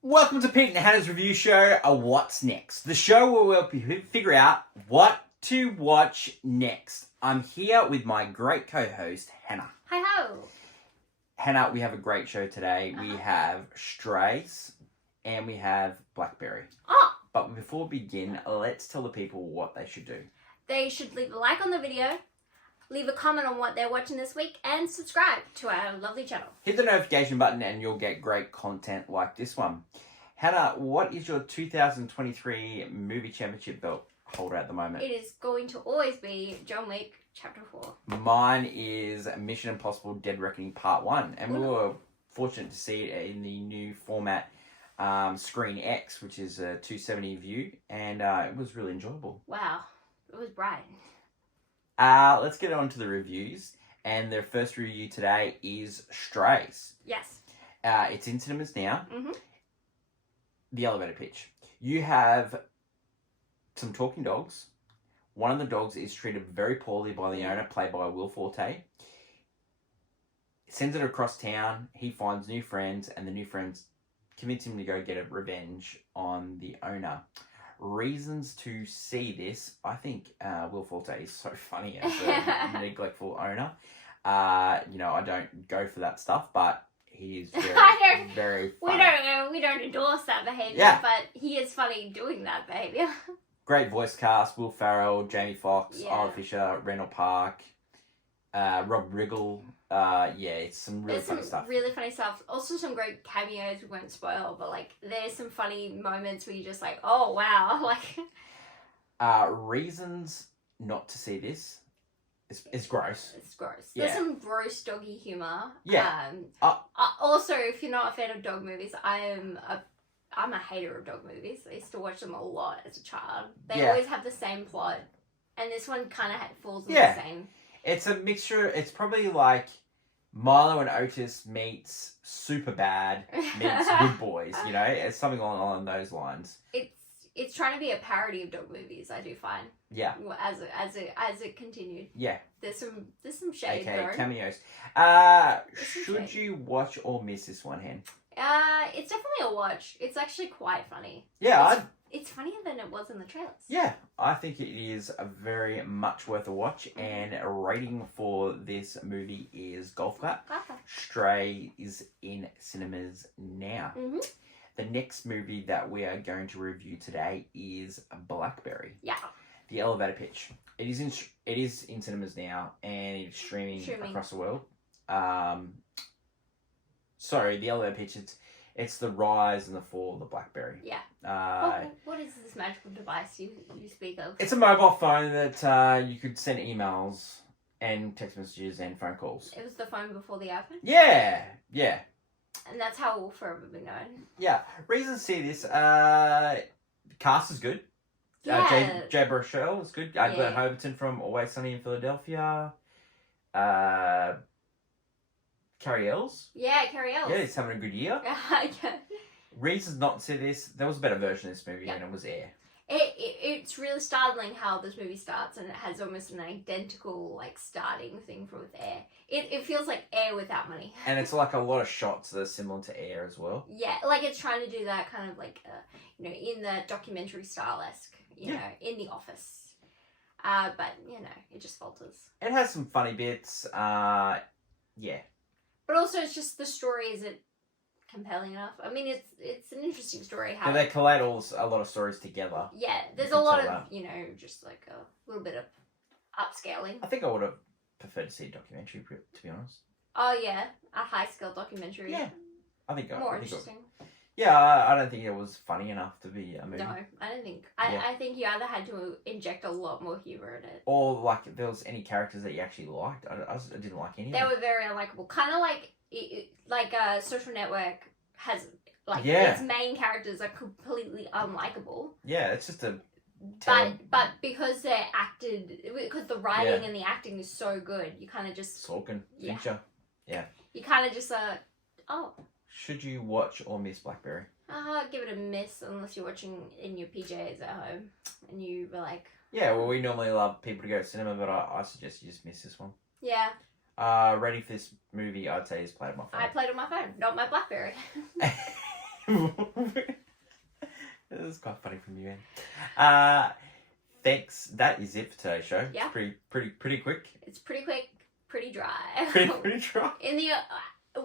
Welcome to Pete and Hannah's review show, What's Next? The show where we'll help you figure out what to watch next. I'm here with my great co-host, Hannah. Hi-ho! Hannah, we have a great show today. We have Strays and we have Blackberry. Oh! But before we begin, let's tell the people what they should do. They should leave a like on the video, leave a comment on what they're watching this week, and subscribe to our lovely channel. Hit the notification button and you'll get great content like this one. Hannah, what is your 2023 movie championship belt holder at the moment? It is going to always be John Wick Chapter 4. Mine is Mission Impossible Dead Reckoning Part 1. And we were fortunate to see it in the new format, screenX, which is a 270 view. And it was really enjoyable. Wow. It was bright. Let's get on to the reviews. And the first review today is Strays. Yes. It's in cinemas now. Mm-hmm. The elevator pitch. You have some talking dogs. One of the dogs is treated very poorly by the owner, played by Will Forte. Sends it across town. He finds new friends, and the new friends convince him to go get a revenge on the owner. Reasons to see this. I think Will Forte is so funny as a neglectful owner. I don't go for that stuff, but he is very funny. We don't endorse that behaviour, but he is funny doing that behaviour. Great voice cast: Will Ferrell, Jamie Foxx, Isla Fisher, Randall Park, Rob Riggle. It's some really funny stuff. Really funny stuff. Also some great cameos we won't spoil, but like there's some funny moments where you're just like, oh wow, like. Reasons not to see this. It's gross. It's gross. Yeah. There's some gross doggy humour. Yeah. Also, if you're not a fan of dog movies, I'm a hater of dog movies. I used to watch them a lot as a child. They always have the same plot, and this one kind of falls in the same. It's a mixture. It's probably like Milo and Otis meets Superbad meets Good Boys. You know, it's something along those lines. It's trying to be a parody of dog movies. I do find. Yeah. As it continued. Yeah. There's some shade though. Cameos. Should you watch or miss this one, Hen? It's definitely a watch. It's actually quite funny. Yeah, it's funnier than it was in the trailers. Yeah, I think it is a very much worth a watch, and a rating for this movie is golf clap. Stray is in cinemas now. Mm-hmm. The next movie that we are going to review today is Blackberry. Yeah. The elevator pitch. It is in cinemas now, and it's streaming across the world. Sorry, the elevator pitch. It's the rise and the fall of the Blackberry. Yeah. What is this magical device you speak of? It's a mobile phone that you could send emails and text messages and phone calls. It was the phone before the iPhone? Yeah. And that's how it will forever be known. Yeah. Reasons to see this. Cast is good. Yeah. Jay Baruchel is good. Glenn Howerton from Always Sunny in Philadelphia. Carrie Ells. Yeah, Carrie Ells. Yeah, he's having a good year. Reasons not to see this. There was a better version of this movie, and it was Air. It's really startling how this movie starts, and it has almost an identical starting thing with Air. It feels like Air without money. And it's like a lot of shots that are similar to Air as well. Yeah, it's trying to do that kind of in the documentary style-esque, you know, in The Office. But, it just falters. It has some funny bits. But also, it's just the story isn't compelling enough. I mean, it's an interesting story. How they collate a lot of stories together. Yeah, there's a lot of just a little bit of upscaling. I think I would have preferred to see a documentary, to be honest. Oh yeah, a high-scale documentary. Yeah, I think more interesting. I don't think it was funny enough to be a movie. No, I don't think. I think you either had to inject a lot more humor in it, or if there was any characters that you actually liked. I didn't like any. They were very unlikable. Kind of like a Social Network has its main characters are completely unlikable. Yeah, it's just a. But because they're acted, because the writing and the acting is so good, you kind of just Sorkin, Fincher, you kind of just Should you watch or miss Blackberry? Give it a miss unless you're watching in your PJs at home and you were like... Yeah, well, we normally love people to go to cinema, but I suggest you just miss this one. Yeah. Ready for this movie, I'd say, is played on my phone. I played on my phone, not my Blackberry. It was quite funny from you, Anne. Thanks. That is it for today's show. Yeah. It's pretty quick. It's pretty quick, pretty dry. Pretty dry.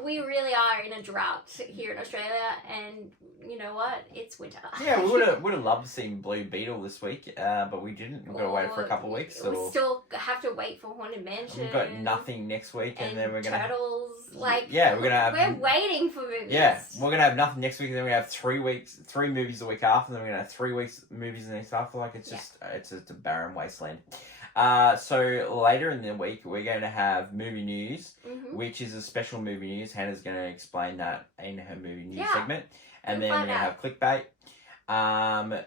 We really are in a drought here in Australia, and you know what? It's winter. Yeah, we would have loved to see Blue Beetle this week, but we didn't. We've got to wait for a couple of weeks. We still have to wait for Haunted Mansion. We've got nothing next week, and then we're gonna Turtles. we're waiting for movies. Yeah, we're gonna have nothing next week, and then we have 3 movies the week after, and then we're gonna have 3 weeks movies the next after. Like it's just a barren wasteland. So later in the week, we're going to have movie news, which is a special movie news. Hannah's going to explain that in her movie news segment. And then we're going to have clickbait.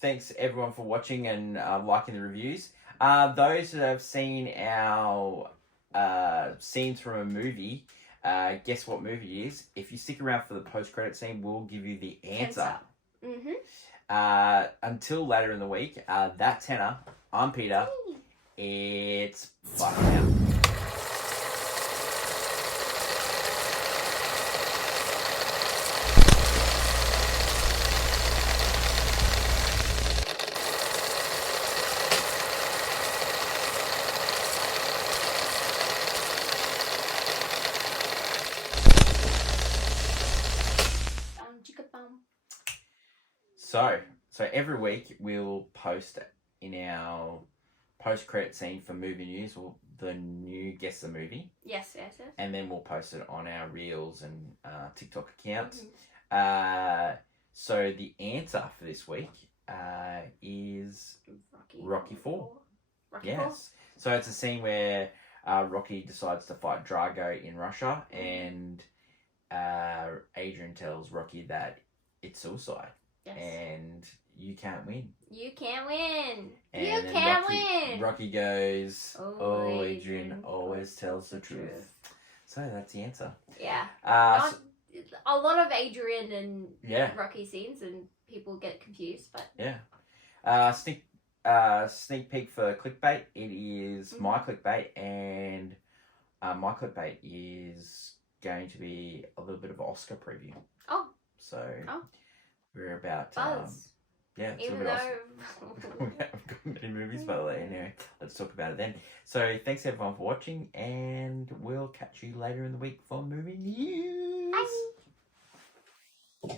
Thanks everyone for watching and liking the reviews. Those that have seen our scenes from a movie, guess what movie it is. If you stick around for the post-credit scene, we'll give you the answer. Until later in the week, that's Hannah. I'm Peter. It's bye now. So every week we'll post in our post-credit scene for movie news, or the new Guess the Movie. Yes. And then we'll post it on our Reels and TikTok accounts. So the answer for this week is Rocky 4. Rocky 4? So it's a scene where Rocky decides to fight Drago in Russia, and Adrian tells Rocky that it's suicide. Yes. And you can't win. You can't win. And you can't win. Rocky goes, oh, Adrian always tells the truth. So that's the answer. Yeah. A lot of Adrian and Rocky scenes, and people get confused, but yeah. Sneak peek for clickbait. It is my clickbait, and my clickbait is going to be a little bit of Oscar preview. Oh. So we're about Buzz. Yeah, it's even a bit we haven't got many movies, but anyway, let's talk about it then. So thanks everyone for watching, and we'll catch you later in the week for movie news. Bye.